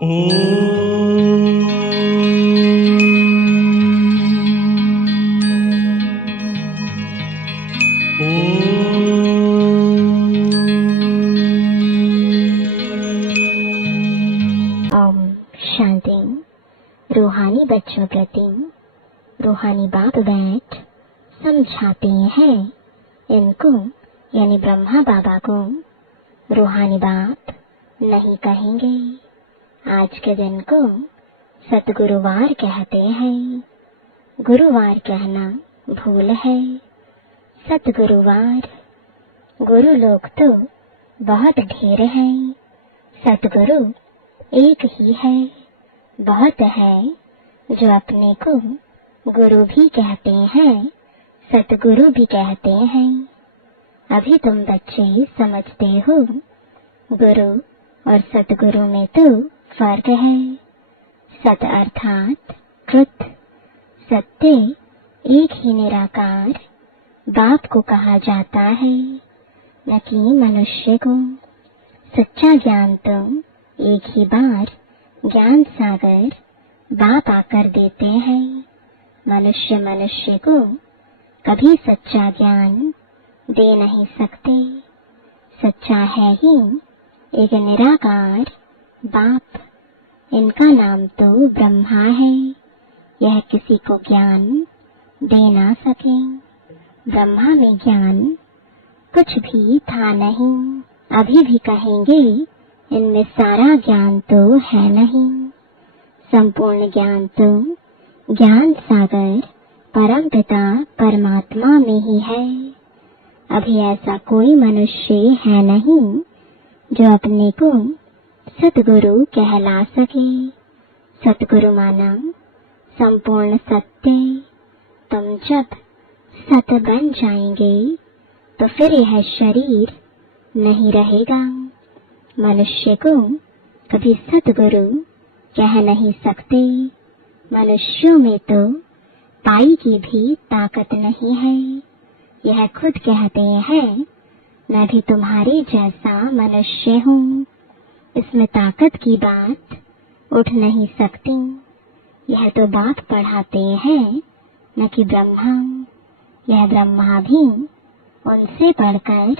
शांति। रूहानी बच्चों प्रति रूहानी बाप बैठ समझाते हैं इनको, यानी ब्रह्मा बाबा को रूहानी बाप नहीं कहेंगे। आज के दिन को सतगुरुवार कहते हैं। गुरुवार कहना भूल है। सतगुरुवार, गुरु लोग तो बहुत ढेर हैं, सतगुरु एक ही है। बहुत है जो अपने को गुरु भी कहते हैं, सतगुरु भी कहते हैं। अभी तुम बच्चे समझते हो गुरु और सतगुरु में तो फर्क है। सत अर्थात कृत, सत्य एक ही निराकार बाप को कहा जाता है, न कि मनुष्य को। सच्चा ज्ञान तो एक ही बार ज्ञान सागर बाप आकर देते हैं। मनुष्य को कभी सच्चा ज्ञान दे नहीं सकते। सच्चा है ही एक निराकार बाप। इनका नाम तो ब्रह्मा है। यह किसी को ज्ञान दे ना सके। ब्रह्मा में ज्ञान कुछ भी था नहीं। अभी भी कहेंगे इनमें सारा ज्ञान तो है नहीं। संपूर्ण ज्ञान तो ज्ञान सागर परम पिता परमात्मा में ही है। अभी ऐसा कोई मनुष्य है नहीं जो अपने को सतगुरु कहला सके। सतगुरु माना संपूर्ण सत्य। तुम जब सत बन जाएंगे तो फिर यह शरीर नहीं रहेगा। मनुष्य को कभी सतगुरु कह नहीं सकते। मनुष्यों में तो पाई की भी ताकत नहीं है। यह खुद कहते हैं मैं भी तुम्हारे जैसा मनुष्य हूँ। इसमें ताकत की बात उठ नहीं सकती। यह तो बाप पढ़ाते हैं, न कि ब्रह्मा। यह ब्रह्मा भी उनसे पढ़कर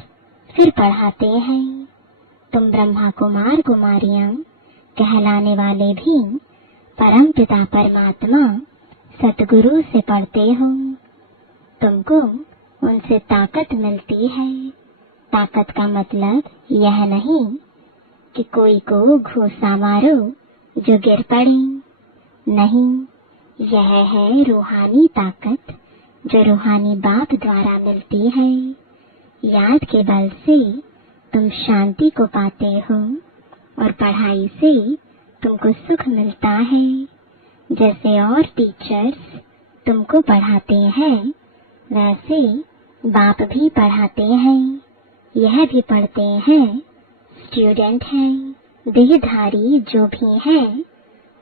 फिर पढ़ाते हैं। तुम ब्रह्मा कुमार कुमारियां कहलाने वाले भी परम पिता परमात्मा सतगुरु से पढ़ते हो। तुमको उनसे ताकत मिलती है। ताकत का मतलब यह नहीं कि कोई को घूसा मारो जो गिर पड़े। नहीं, यह है रूहानी ताकत जो रूहानी बाप द्वारा मिलती है। याद के बल से तुम शांति को पाते हो और पढ़ाई से तुमको सुख मिलता है। जैसे और टीचर्स तुमको पढ़ाते हैं, वैसे बाप भी पढ़ाते हैं। यह भी पढ़ते हैं। स्टूडेंट हैं। देहधारी जो भी हैं,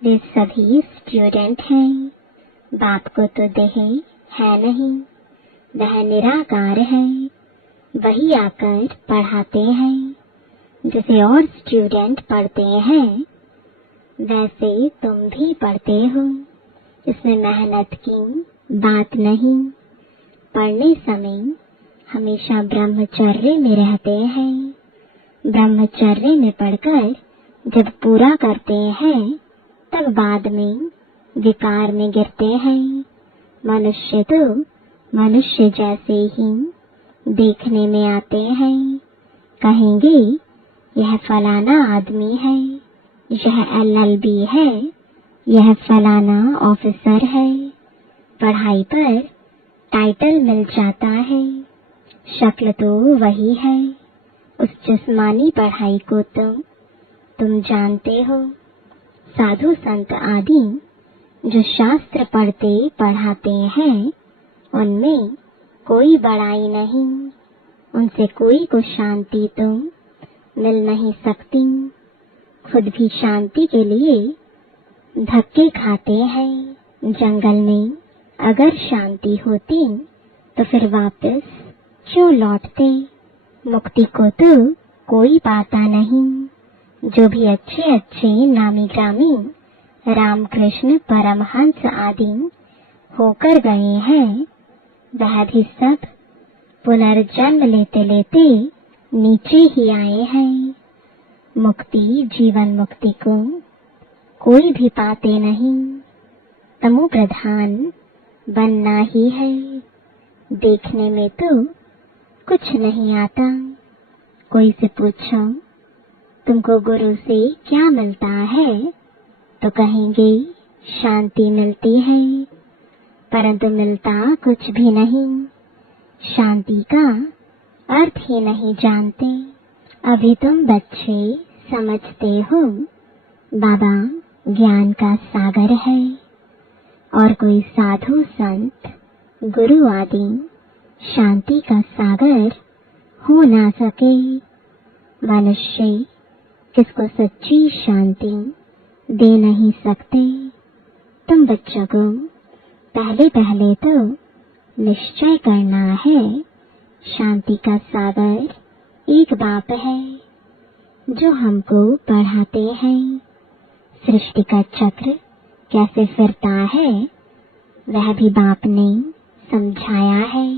वे सभी स्टूडेंट हैं। बाप को तो देह है नहीं, वह निराकार है। वही आकर पढ़ाते हैं। जैसे और स्टूडेंट पढ़ते हैं, वैसे तुम भी पढ़ते हो। इसमें मेहनत की बात नहीं। पढ़ने समय हमेशा ब्रह्मचर्य में रहते हैं। ब्रह्मचर्य में पढ़कर जब पूरा करते हैं, तब बाद में विकार में गिरते हैं। मनुष्य तो मनुष्य जैसे ही देखने में आते हैं। कहेंगे यह फलाना आदमी है, यह LLB है, यह फलाना ऑफिसर है। पढ़ाई पर टाइटल मिल जाता है, शक्ल तो वही है। उस जिस्मानी पढ़ाई को तो तुम जानते हो। साधु संत आदि जो शास्त्र पढ़ते पढ़ाते हैं, उनमें कोई बड़ाई नहीं। उनसे कोई को शांति तो मिल नहीं सकती। खुद भी शांति के लिए धक्के खाते हैं। जंगल में अगर शांति होती तो फिर वापस क्यों लौटते। मुक्ति को तो कोई पाता नहीं। जो भी अच्छे अच्छे नामी ग्रामी रामकृष्ण परमहंस आदि होकर गए हैं, वह भी सब पुनर्जन्म लेते लेते नीचे ही आए हैं। मुक्ति, जीवन मुक्ति को कोई भी पाते नहीं। तमो प्रधान बनना ही है। देखने में तो कुछ नहीं आता। कोई से पूछो तुमको गुरु से क्या मिलता है, तो कहेंगे शांति मिलती है, परंतु मिलता कुछ भी नहीं। शांति का अर्थ ही नहीं जानते। अभी तुम बच्चे समझते हो बाबा ज्ञान का सागर है, और कोई साधु संत गुरु आदि शांति का सागर हो ना सके। मनुष्य किसको सच्ची शांति दे नहीं सकते। तुम बच्चों को पहले पहले तो निश्चय करना है, शांति का सागर एक बाप है जो हमको पढ़ाते हैं। सृष्टि का चक्र कैसे फिरता है वह भी बाप ने समझाया है।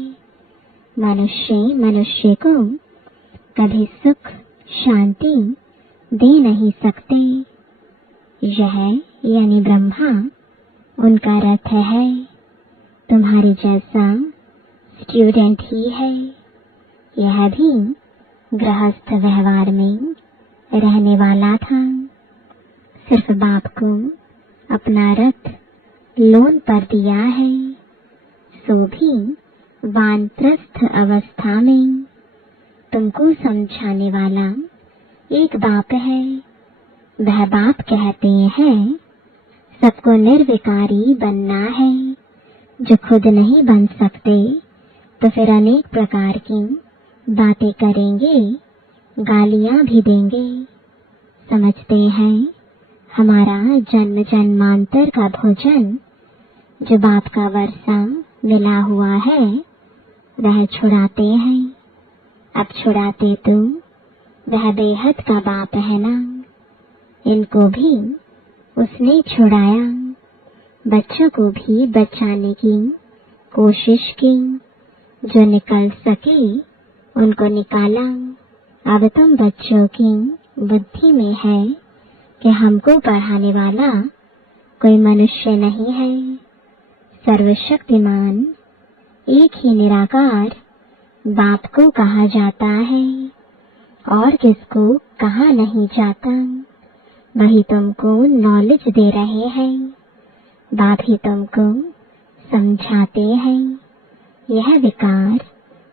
मनुष्य मनुष्य को कभी सुख शांति दे नहीं सकते। यह यानी ब्रह्मा उनका रथ है, तुम्हारे जैसा स्टूडेंट ही है। यह भी गृहस्थ व्यवहार में रहने वाला था। सिर्फ बाप को अपना रथ लोन पर दिया है, सो भी वानप्रस्थ अवस्था में। तुमको समझाने वाला एक बाप है। वह बाप कहते हैं सबको निर्विकारी बनना है। जो खुद नहीं बन सकते तो फिर अनेक प्रकार की बातें करेंगे, गालियां भी देंगे। समझते हैं हमारा जन्म जन्मांतर का भोजन जो बाप का वर्षा मिला हुआ है वह छुड़ाते हैं। अब छुड़ाते तो वह बेहद का बाप है ना। इनको भी उसने छुड़ाया। बच्चों को भी बचाने की कोशिश की। जो निकल सके उनको निकाला। अब तुम बच्चों की बुद्धि में है कि हमको पढ़ाने वाला कोई मनुष्य नहीं है। सर्वशक्तिमान एक ही निराकार बाप को कहा जाता है, और किसको कहा नहीं जाता। वही तुमको नॉलेज दे रहे हैं। बाप ही तुमको समझाते हैं। यह विकार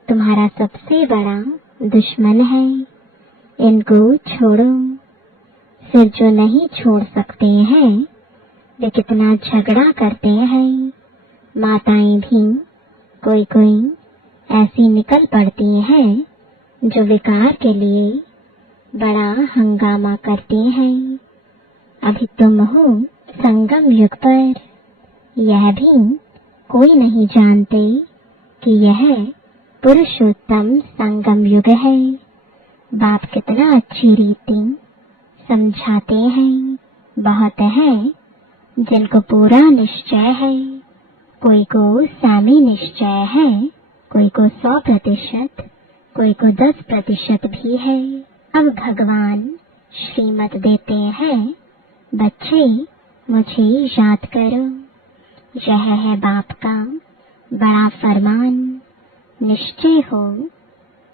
तुम्हारा सबसे बड़ा दुश्मन है। इनको छोड़ो। फिर जो नहीं छोड़ सकते हैं वे कितना झगड़ा करते हैं। माताएं भी कोई कोई ऐसी निकल पड़ती हैं जो विकार के लिए बड़ा हंगामा करती हैं। अभी तुम हो संगम युग पर। यह भी कोई नहीं जानते कि यह पुरुषोत्तम संगम युग है। बाप कितना अच्छी रीति समझाते हैं। बहुत है जिनको पूरा निश्चय है, कोई को सामी निश्चय है, कोई को 100%, कोई को 10% भी है। अब भगवान श्रीमत देते हैं, बच्चे मुझे याद करो। यह है बाप का बड़ा फरमान। निश्चय हो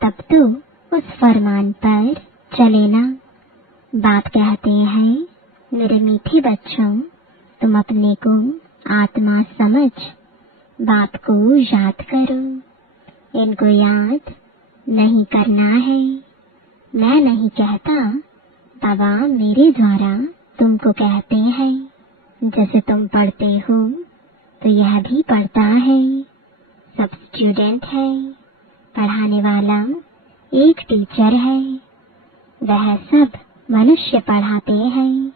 तब तो उस फरमान पर चले ना। बाप कहते हैं मेरे मीठे बच्चों, तुम अपने को आत्मा समझ बाप को याद करो। इनको याद नहीं करना है। मैं नहीं कहता, बाबा मेरे द्वारा तुमको कहते हैं। जैसे तुम पढ़ते हो तो यह भी पढ़ता है। सब स्टूडेंट है। पढ़ाने वाला एक टीचर है। वह सब मनुष्य पढ़ाते हैं।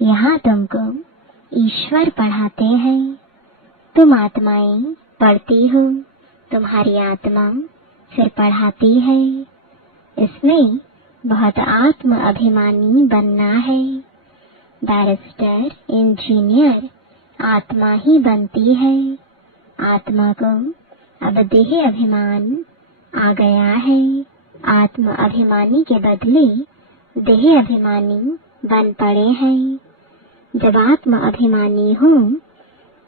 यहाँ तुमको ईश्वर पढ़ाते हैं। तुम आत्माएं पढ़ती हो, तुम्हारी आत्मा फिर पढ़ाती है। इसमें बहुत आत्म अभिमानी बनना है। बैरिस्टर, इंजीनियर आत्मा ही बनती है। आत्मा को अब देह अभिमान आ गया है। आत्म अभिमानी के बदले देह अभिमानी बन पड़े हैं। जब आत्म अभिमानी हो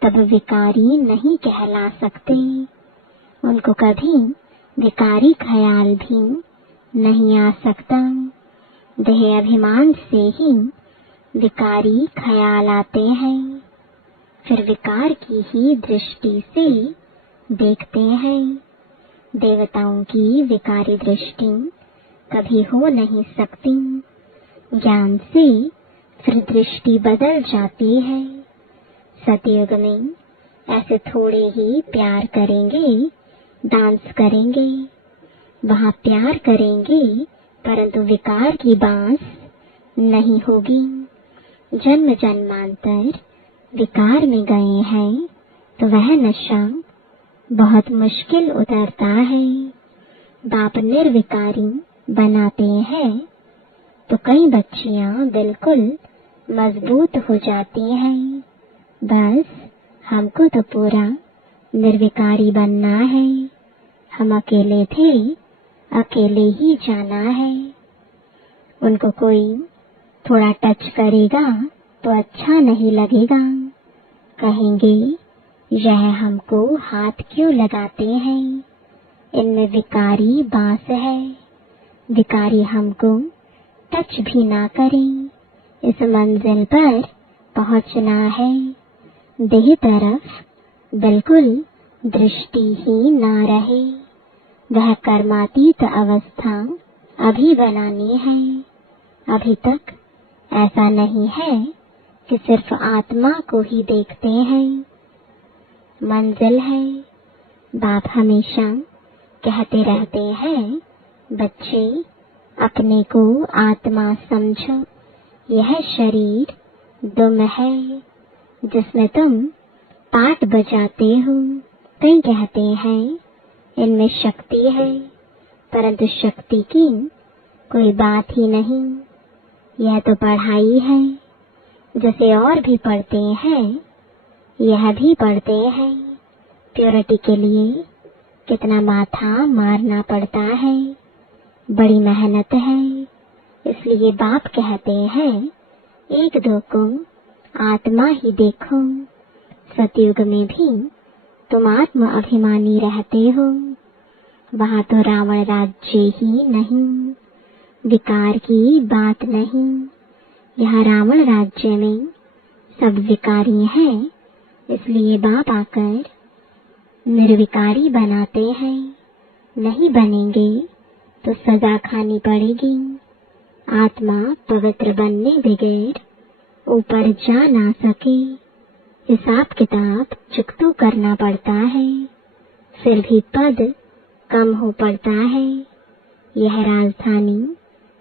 तब विकारी नहीं कहला सकते। उनको कभी विकारी ख्याल भी नहीं आ सकता। देह अभिमान से ही विकारी ख्याल आते हैं। फिर विकार की ही दृष्टि से देखते हैं। देवताओं की विकारी दृष्टि कभी हो नहीं सकती। ज्ञान से फिर दृष्टि बदल जाती है। सतयुग में ऐसे थोड़े ही प्यार करेंगे, डांस करेंगे, वहाँ प्यार करेंगे, परंतु विकार की बांस नहीं होगी। जन्म जन्मांतर विकार में गए हैं तो वह नशा बहुत मुश्किल उतरता है। बाप निर्विकारी बनाते हैं तो कई बच्चियां बिल्कुल मजबूत हो जाती हैं। बस हमको तो पूरा निर्विकारी बनना है। हम अकेले थे, अकेले ही जाना है। उनको कोई थोड़ा टच करेगा तो अच्छा नहीं लगेगा। कहेंगे यह हमको हाथ क्यों लगाते हैं, इनमें विकारी बांस है। विकारी हमको टच भी ना करें। इस मंजिल पर पहुंचना है। देह तरफ बिल्कुल दृष्टि ही ना रहे। वह कर्मातीत अवस्था अभी बनानी है। अभी तक ऐसा नहीं है कि सिर्फ आत्मा को ही देखते हैं। मंजिल है। बाप हमेशा कहते रहते हैं, बच्चे अपने को आत्मा समझो। यह शरीर दुम है जिसमें तुम पाट बजाते हो। कई कहते हैं इनमें शक्ति है, परंतु शक्ति की कोई बात ही नहीं। यह तो पढ़ाई है। जैसे और भी पढ़ते हैं यह भी पढ़ते हैं। प्योरिटी के लिए कितना माथा मारना पड़ता है, बड़ी मेहनत है। इसलिए बाप कहते हैं एक दो को आत्मा ही देखो। सतयुग में भी तुम आत्म अभिमानी रहते हो। वहाँ तो रावण राज्य ही नहीं, विकार की बात नहीं। यहाँ रावण राज्य में सब विकारी हैं। इसलिए बाप आकर निर्विकारी बनाते हैं। नहीं बनेंगे तो सजा खानी पड़ेगी। आत्मा पवित्र बनने बगैर ऊपर जा ना सके। हिसाब किताब चुकतो करना पड़ता है, फिर भी पद कम हो पड़ता है। यह राजधानी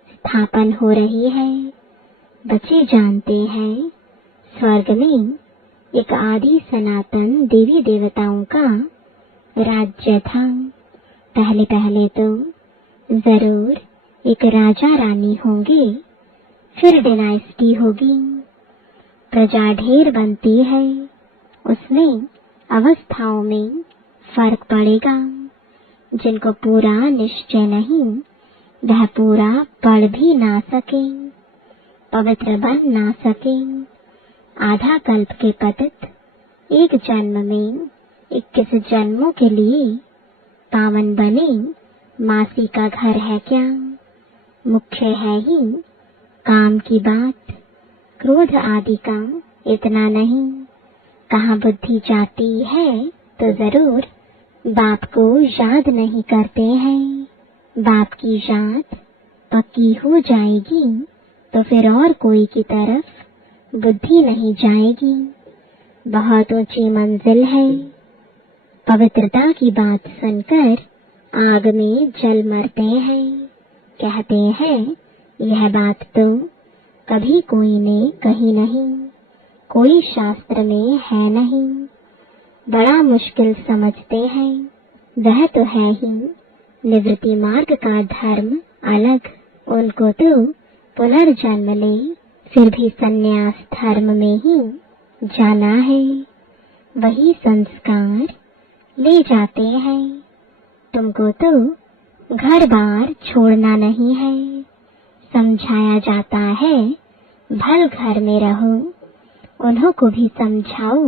स्थापन हो रही है। बच्चे जानते हैं स्वर्ग में एक आदि सनातन देवी देवताओं का राज्य था। पहले पहले तो जरूर एक राजा रानी होंगे, फिर डायनेस्टी होगी। प्रजा ढेर बनती है, उसमें अवस्थाओं में फर्क पड़ेगा। जिनको पूरा निश्चय नहीं वह पूरा पढ़ भी ना सके, पवित्र बन ना सके। आधा कल्प के पतित एक जन्म में 21 जन्मों के लिए पावन बने मासी का घर है क्या? मुख्य है ही काम की बात, क्रोध आदि का इतना नहीं। कहाँ बुद्धि जाती है तो जरूर बाप को याद नहीं करते हैं। बाप की याद पक्की हो जाएगी तो फिर और कोई की तरफ बुद्धि नहीं जाएगी। बहुत ऊंची मंजिल है। पवित्रता की बात सुनकर आग में जल मरते हैं। कहते हैं यह बात तो कभी कोई ने कही नहीं, कोई शास्त्र में है नहीं। बड़ा मुश्किल समझते हैं। वह तो है ही निवृत्ति मार्ग का धर्म अलग, उनको तो पुनर्जन्म ले फिर भी संन्यास धर्म में ही जाना है। वही संस्कार ले जाते हैं। तुमको तो घर बार छोड़ना नहीं है। समझाया जाता है भल घर में रहो, उन्हों को भी समझाओ।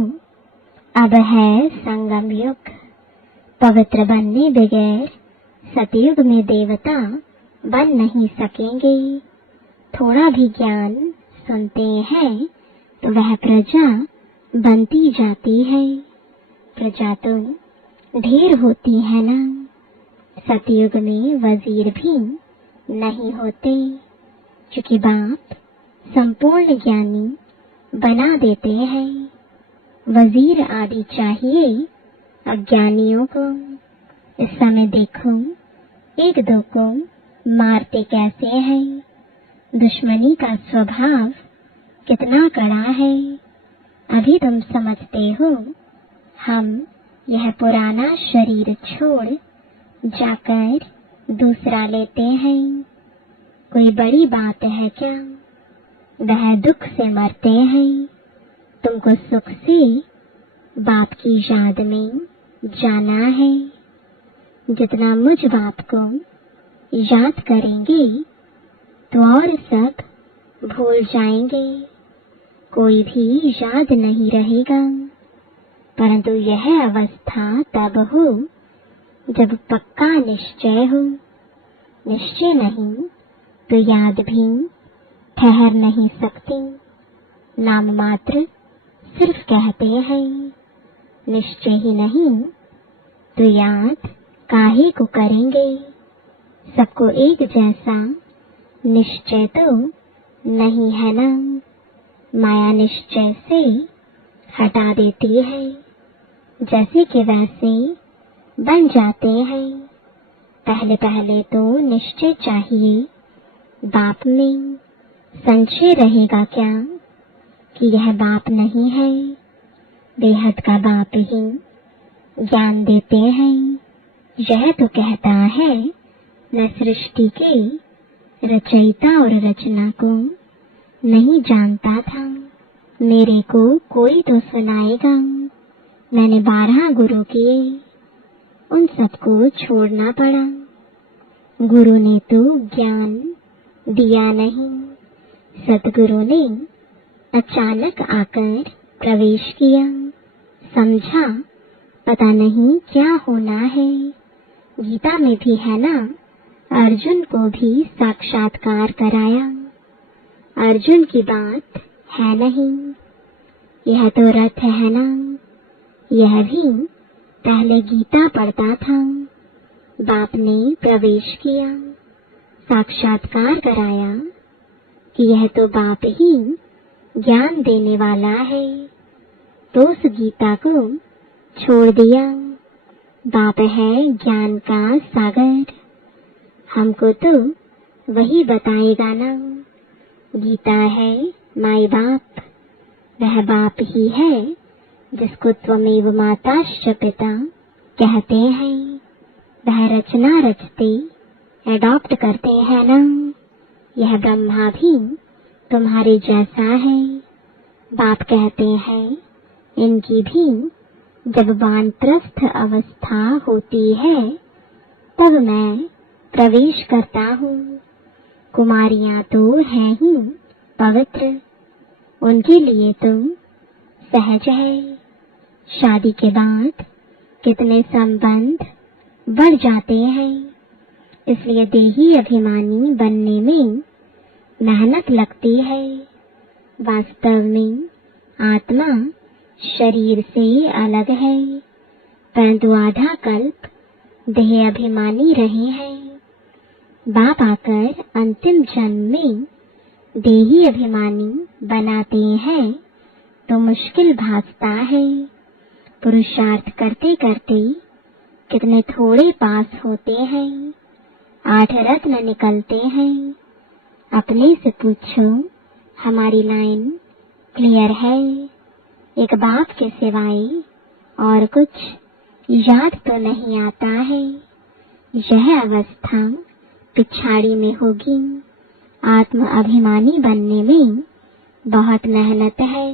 अब है संगम युग, पवित्र बनने बगैर सतयुग में देवता बन नहीं सकेंगे। थोड़ा भी ज्ञान सुनते हैं तो वह प्रजा बनती जाती है। प्रजा तो ढेर होती है ना। सतयुग में वजीर भी नहीं होते, क्योंकि बाप संपूर्ण ज्ञानी बना देते हैं। वजीर आदि चाहिए अज्ञानियों को। इस समय देखो एक दो को मारते कैसे हैं। दुश्मनी का स्वभाव कितना कड़ा है। अभी तुम समझते हो हम यह पुराना शरीर छोड़ जाकर दूसरा लेते हैं। कोई बड़ी बात है क्या? वह दुख से मरते हैं। तुमको सुख से बाप की याद में जाना है। जितना मुझ बाप को याद करेंगे तो और सब भूल जाएंगे। कोई भी याद नहीं रहेगा। परंतु यह अवस्था तब हो जब पक्का निश्चय हो। निश्चय नहीं तो याद भी ठहर नहीं सकती। नाम मात्र सिर्फ कहते हैं। निश्चय ही नहीं तो याद काहे को करेंगे। सबको एक जैसा निश्चय तो नहीं है ना। माया निश्चय से हटा देती है। जैसे कि वैसे बन जाते हैं। पहले पहले तो निश्चय चाहिए। बाप में संशय रहेगा क्या कि यह बाप नहीं है। बेहद का बाप ही ज्ञान देते हैं। यह तो कहता है मैं सृष्टि के रचयिता और रचना को नहीं जानता था। मेरे को कोई तो सुनाएगा। मैंने 12 गुरु किए, उन सबको छोड़ना पड़ा। गुरु ने तो ज्ञान दिया नहीं। सतगुरु ने अचानक आकर प्रवेश किया। समझा पता नहीं क्या होना है। गीता में भी है ना, अर्जुन को भी साक्षात्कार कराया। अर्जुन की बात है नहीं, यह तो रथ है ना। यह भी पहले गीता पढ़ता था। बाप ने प्रवेश किया, साक्षात्कार कराया कि यह तो बाप ही ज्ञान देने वाला है। तो उस गीता को छोड़ दिया। बाप है ज्ञान का सागर। हमको तो वही बताएगा ना। गीता है माई बाप। वह बाप ही है जिसको त्वमेव माताश्च पिता कहते हैं। वह रचना रचते एडॉप्ट करते हैं ना। यह ब्रह्मा भी तुम्हारे जैसा है। बाप कहते हैं इनकी भी जब वानप्रस्थ अवस्था होती है तब मैं प्रवेश करता हूँ। कुमारियां तो हैं ही पवित्र, उनके लिए तो सहज है। शादी के बाद कितने संबंध बढ़ जाते हैं। इसलिए देही अभिमानी बनने में मेहनत लगती है। वास्तव में आत्मा शरीर से अलग है, परंतु आधा कल्प देह अभिमानी रहे हैं। बाप आकर अंतिम जन्म में देही अभिमानी बनाते हैं तो मुश्किल भासता है। पुरुषार्थ करते करते कितने थोड़े पास होते हैं। 8 रत्न निकलते हैं। अपने से पूछो हमारी लाइन क्लियर है। एक बाप के सिवाय और कुछ याद तो नहीं आता है। यह अवस्था पिछाड़ी में होगी। आत्म अभिमानी बनने में बहुत मेहनत है।